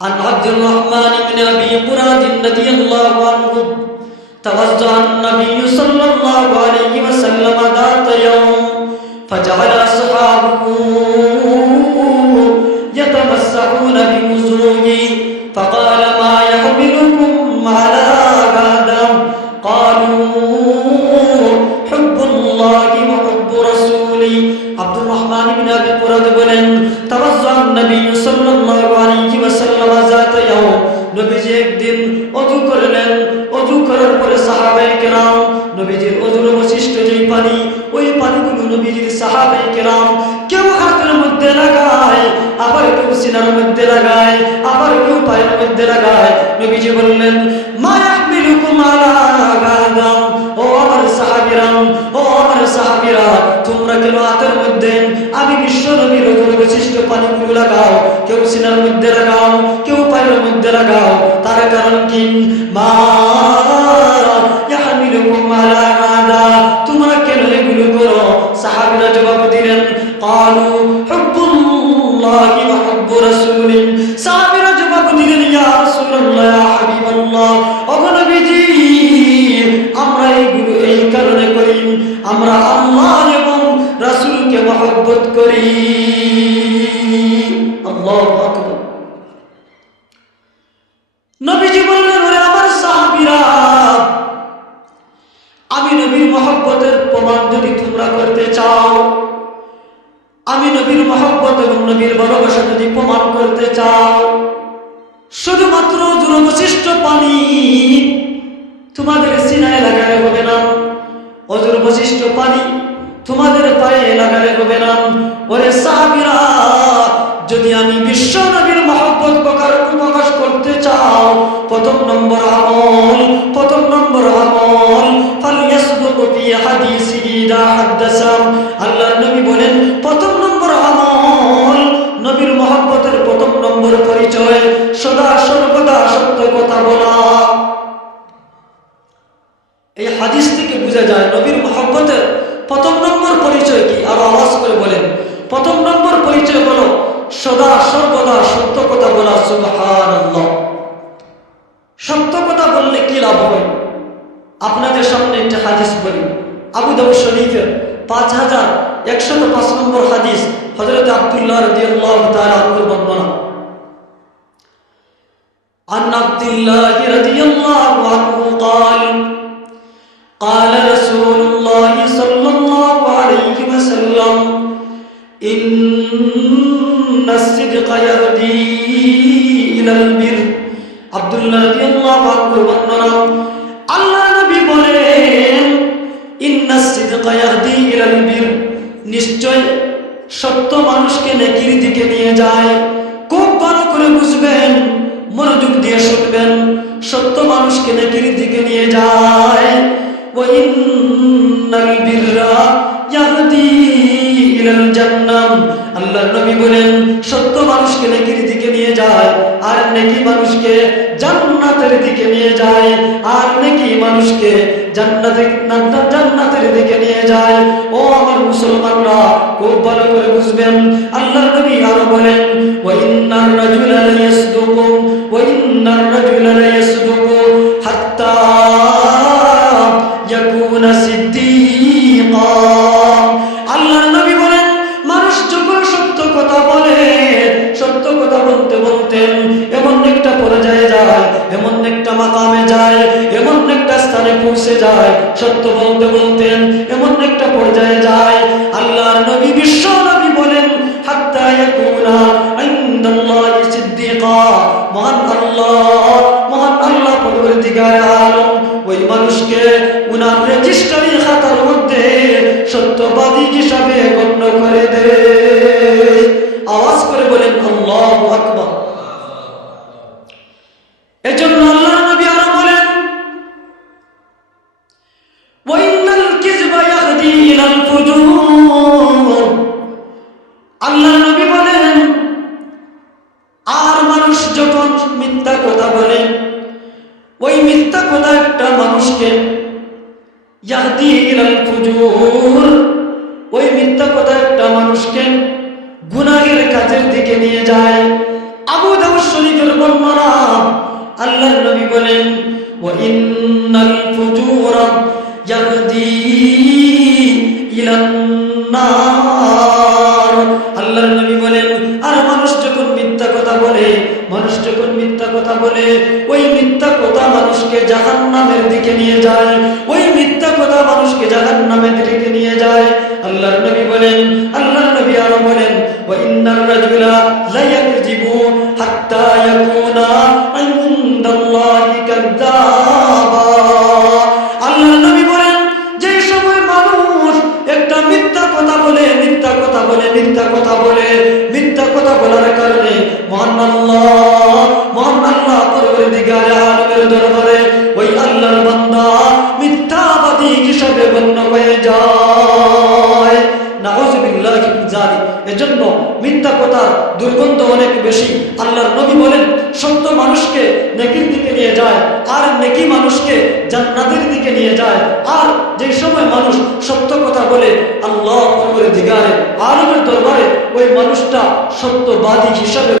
عن عبد الرحمن بن أبي قراد رضي الله عنه توزع النبي صلى الله عليه وسلم ذات يوم فجعل أصحابه يتمسحون بوضوئه فقال ما يحملكم على هذا قالوا حب الله وحب رسوله عبد الرحمن بن أبي قراد বলেন توزع النبي صلى الله عليه وسلم ذات يوم নবীজি একদিন ওযু করলেন ওযু করার পরে সাহাবায়ে কেরাম নবীজির ওযুর অবশিষ্ট যেই পানি ওই পানিগুলো নবীজির সাহাবায়ে কেরাম কেউ হাতের মধ্যে লাগায় আবার কেউ সিনার মধ্যে লাগায় আবার কেউ পায়ের মধ্যে লাগায় নবীজি বললেন মা ইয়াহমিলুকুম আলা হাযা ও আমার সাহাবীরা তোমরা কেন হাতের মধ্যে আমি বিশ্ব নবীর ওযুর অবশিষ্ট পানিগুলো লাগাও কেউ সিনার মধ্যে লাগাও কেউ পায়ের মধ্যে লাগাও তার কারণ কি মা ইয়াহমিলুকুম আলা হাযা তোমরা কেন এগুলো করো সাহাবীরা জবাব দিলেন ক্বালু হুব্বুল্লাহি ওয়া হুব্বু রাসূলিহি সাহাবীরা জবাব দিলেন ইয়া রাসূলুল্লাহ ইয়া হাবিবাল্লাহ ওগো নবীজি আমরা এগুলো এই কারণে করি আমরা আল্লাহ এবং রাসূলকে মহব্বত করি আল্লাহু আকবার নবীজি বললেন ওরে আমার সাহাবীরা আমি নবীর মহব্বতের প্রমাণ যদি তোমরা করতে চাও আমি নবীর মহব্বত এবং নবীর ভালোবাসা যদি প্রমাণ করতে চাও শুধুমাত্র ওযুর অবশিষ্ট পানি তোমাদের সিনায় লাগালে হবে না ওযুর অবশিষ্ট পানি তোমাদের পায়ে লাগালে হবে না ওরে সাহাবীরা যদি আমি বিশ্ব নবীর মহব্বত প্রকাশ করতে চাও প্রথম নম্বর আমল ফালইয়াসদুকু ফি হাদিসিহি ইযা হাদাসা আল্লাহর নবী বলেন প্রথম নম্বর আমল নবীর মহব্বতের প্রথম নম্বর পরিচয় সদা সর্বদা সত্য কথা বলা এই হাদিস থেকে বোঝা যায় নবীর মহব্বতের প্রথম নম্বর পরিচয় কি আর আওয়াজ করে বলেন প্রথম নম্বর পরিচয় হলো সদা সর্বদা সত্য কথা বলা সুবহানাল্লাহ সত্য কথা বললে কি লাভ হয় আপনাদের সামনে একটা হাদিস বলি আবু দাউদ শরীফের 5105 নম্বর হাদিস হযরত আব্দুল্লাহ রাদিয়াল্লাহু তাআলা আনহু বর্ণনা عن عبد الله رضي الله عنه قال قال رسول الله صلى الله عليه وسلم إن الصدق يهدي إلى البر عبد الله رضي الله عنه বর্ণনা আল্লাহ নবী বলেন ইন্না সিদকা ইয়াহদি ইলাল বির নিশ্চয় সত্য মানুষকে নেকির দিকে নিয়ে যায় খুব ভালো করে বুঝবেন মনোযোগ দিয়ে শুনবেন সত্য মানুষকে নেকির দিকে নিয়ে যায় ওয়া ইন্নাল বিররা ইয়াহদি ইলাল জান্নাহ আল্লাহর নবী বলেন সত্য মানুষকে নেকির দিকে নিয়ে যায় আর নেকি মানুষকে জান্নাতের দিকে নিয়ে যায় আর নেকি মানুষকে জান্নাতের দিকে নিয়ে যায় ও আমার মুসলমানরা খুব ভালো করে বুঝবেন আল্লাহর নবী আরো বলেন ওয়া ইন্নার রাজুলা লায়াসদুকু ওয়া ইন্নার রাজুলা লায়াসদুকু হাত্তা ইয়াকুনা সিদ্দীকা আল্লাহর নবী বলেন মানুষ যখন সত্য কথা বলে সত্য কথা বলতে বলতে এমন একটা পর্যায়ে যায় এমন একটা মাকামে যায় এমন একটা স্থানে পৌঁছে যায় সত্য বলতে বলতে এমন একটা পর্যায়ে যায় আল্লাহর নবী বিশ্ব নবী বলেন হাত্তা ইয়াকুনা ইনদাল্লাহি সিদ্দীকা মহান আল্লাহ পরবর্তীকার আলম ওই মানুষকে উনার রেজিস্ট্রি খাতার মধ্যে সত্যবাদী হিসাবে গণ্য করে দেয় আওয়াজ করে বলেন আল্লাহু আকবার এজন্য আল্লাহর নবী আরো বলেন ওয়া ইন্নাল কিযবা ইয়াহদি ইলাল ফুজুর আল্লাহর নবী বলেন আর মানুষ যখন মিথ্যা কথা বলে ওই মিথ্যা কথা একটা মানুষকে ইয়াহদি ইলাল ফুজুর ওই মিথ্যা কথা একটা মানুষকে গুনাহের কাজের দিকে নিয়ে যায় আবু দাউদ শরীফের মুসলমানরা, আল্লাহর নবী বলেন ওয়া ইন্নাল ফুজুরা ইয়াহদি ইলান নার। আল্লাহর নবী বলেন আর মানুষ যখন মিথ্যা কথা বলে, মানুষ যখন মিথ্যা কথা বলে, ওই মিথ্যা কথা মানুষকে জাহান্নামের দিকে নিয়ে যায়, ওই মিথ্যা কথা মানুষকে জাহান্নামের দিকে নিয়ে যায়। আল্লাহর নবী বলেন, আল্লাহর নবী আরো বলেন ওয়া ইন্নার রাজুলা লা ইয়াকযিবু হাত্তা ইয়াকুনা ইনদাল্লাহি কাযযাবা। আল্লাহর নবী বলেন যে সময় মানুষ একটা মিথ্যা কথা বলে, মিথ্যা কথা বলে, মিথ্যা কথা বলে, মিথ্যা কথা বলার কারণে মহান আল্লাহ পরওয়ারদিগারে আলমের দরবারে ওই আল্লাহর বান্দা মিথ্যাবাদী হিসেবে গণ্য হয়ে যায়। নাউযুবিল্লাহি মিন যালিক। এজন্য মিথ্যা কথার দুর্গন্ধ অনেক বেশি। আল্লাহর নবী বলেন সত্য মানুষকে নেকির দিকে নিয়ে যায়, আর নেকি মানুষকে জান্নাতের দিকে নিয়ে যায়। আর যে সময় মানুষ সত্য কথা বলে আল্লাহ পরওয়ারদিগারে আলমের দরবারে ওই মানুষটা সত্যবাদী হিসাবে